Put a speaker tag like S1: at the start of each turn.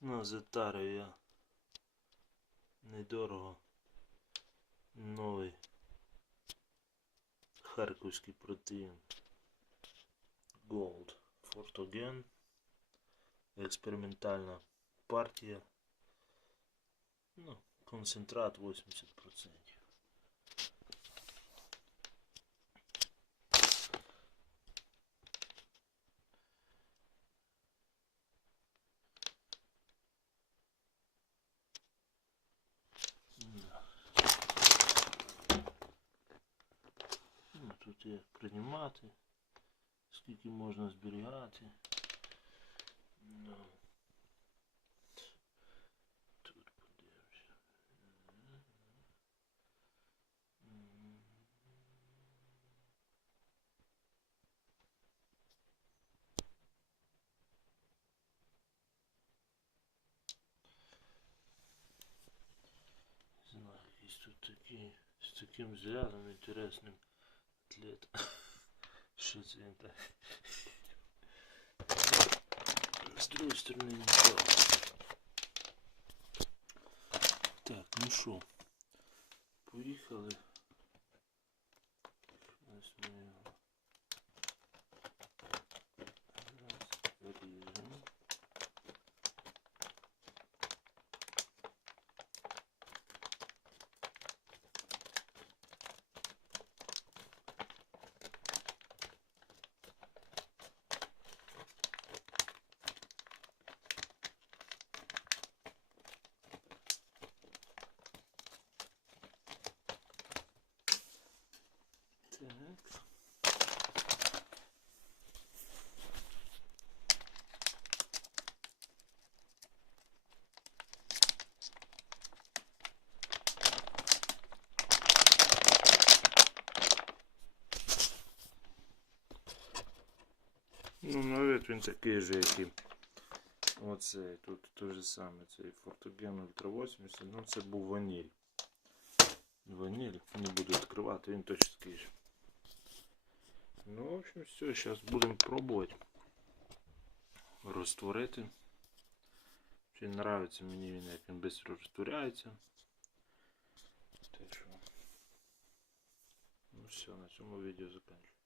S1: Ну, затарив я. Недорого. Новий. Харківський протеїн. Gold. Фортоген. Експериментальна партія. Ну, концентрат 80%. Ну, тут є приймати, скільки можна зберігати. Ну. Тут подивимося. М. Не знаю, якийсь тут такий, з таким взглядом інтересним атлет. Що це він так? З другої сторони не так. Так, ну що, поїхали. Так. Ну, на вид він такий же, як і оцей. Тут те же саме, цей Фортоген Ультра 80, ну це був ваніль. Ваніль, не буду відкривати, він точно такий же. Ну, в общем, все, зараз будемо пробувати розтворити. Чи нравиться мені він, як він швидко розтворяється. Ну все, на цьому відео закінчую.